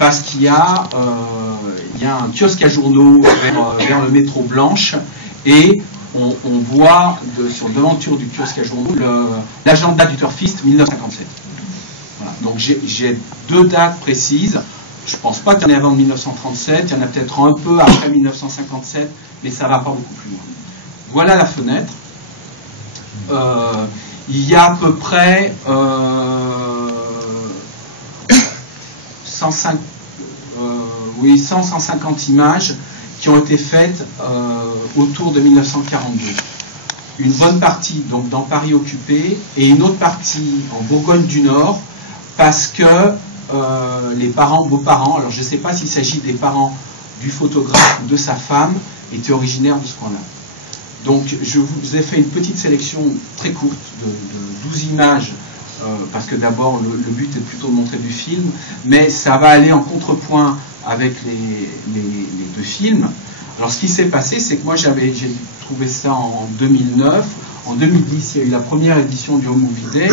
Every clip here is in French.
parce qu'il y a un kiosque à journaux vers le métro Blanche, et on voit sur la devanture du kiosque à journaux l'agenda du Turfiste 1957. Voilà. Donc j'ai deux dates précises. Je ne pense pas qu'il y en ait avant 1937, il y en a peut-être un peu après 1957, mais ça ne va pas beaucoup plus loin. Voilà la fenêtre. Il y a à peu près 100-150 images qui ont été faites autour de 1942. Une bonne partie donc dans Paris occupé et une autre partie en Bourgogne du Nord, parce que les beaux-parents, alors je ne sais pas s'il s'agit des parents du photographe ou de sa femme, étaient originaires de ce coin-là. Donc je vous ai fait une petite sélection très courte de 12 images, parce que d'abord le but est plutôt de montrer du film, mais ça va aller en contrepoint avec les deux films. Alors ce qui s'est passé, c'est que moi j'ai trouvé ça en 2009. En 2010, il y a eu la première édition du Home Movie Day,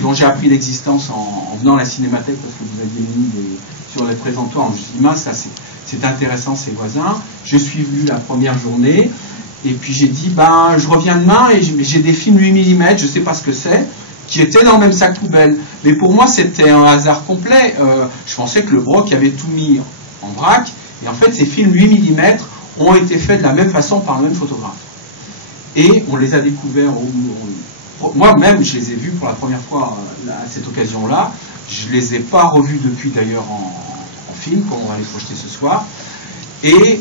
dont j'ai appris l'existence en venant à la Cinémathèque, parce que vous aviez mis sur les présentoirs. Je me suis dit, mince, ça c'est intéressant, ces voisins. Je suis venu la première journée, et puis j'ai dit, ben, je reviens demain, et j'ai des films 8 mm, je ne sais pas ce que c'est, qui étaient dans le même sac poubelle. Mais pour moi, c'était un hasard complet. Je pensais que le Broc avait tout mis en vrac, et en fait, ces films 8 mm ont été faits de la même façon par le même photographe. Et on les a découverts moi-même, je les ai vus pour la première fois à cette occasion-là. Je ne les ai pas revus depuis d'ailleurs en film, comme on va les projeter ce soir. Et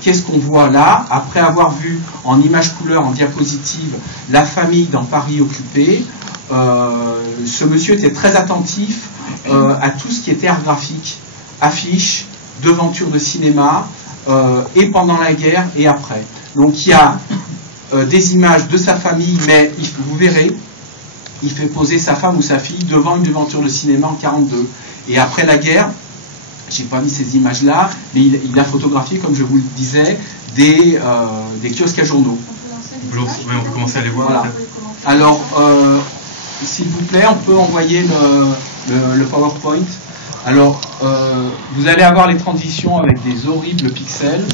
qu'est-ce qu'on voit là? Après avoir vu en image couleur, en diapositive, la famille dans Paris occupé, ce monsieur était très attentif à tout ce qui était art graphique, affiches, devantures de cinéma, et pendant la guerre et après. Donc il y a des images de sa famille, mais vous verrez, il fait poser sa femme ou sa fille devant une devanture de cinéma en 1942. Et après la guerre, j'ai pas mis ces images-là, mais il a photographié, comme je vous le disais, des kiosques à journaux. Oui, on peut commencer à les voir. Voilà. Alors, s'il vous plaît, on peut envoyer le PowerPoint. Alors, vous allez avoir les transitions avec des horribles pixels.